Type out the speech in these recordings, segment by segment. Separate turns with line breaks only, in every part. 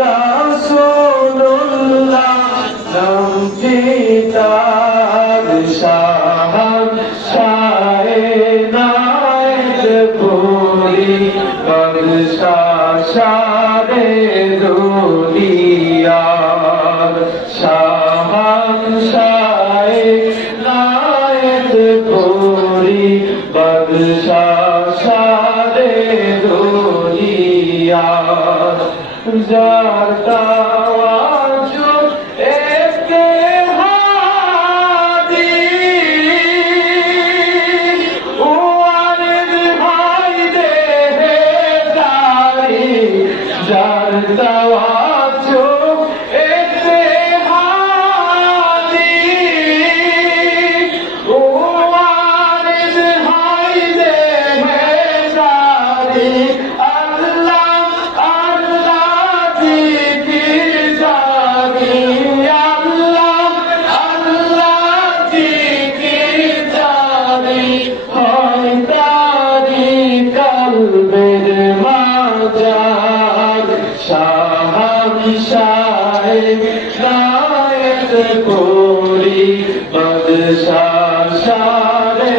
রাসূলুল্লাহ নাম কি তার শাহান শাহে নায়েত পুরি বংশা শারে দুনিয়া শাহান শাহে নায়েত পুরি বংশা দুনিয়ার যার তাওয়াজ শাহে নায়ক করি বাদশাহ শারে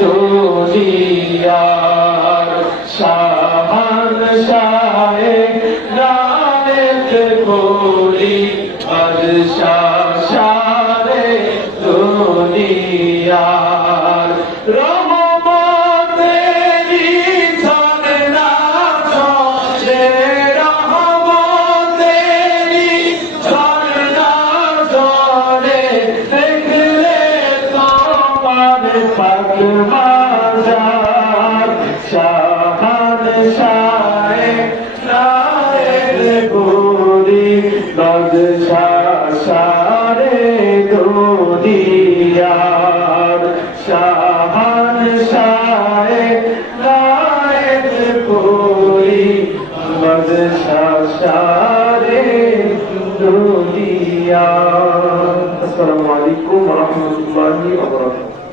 দুনিয়ার শাহান শাহে নায়ক করি বাদশাহ শাহান শাহে নায়ের গোরি বাদশাহ শারে দুনিয়ার শাহান শাহে নায়ের গোরি বাদশাহ শারে দুনিয়ার আসসালামু আলাইকুম ওয়া রাহমাতুল্লাহি ওয়া বারাকাতুহু।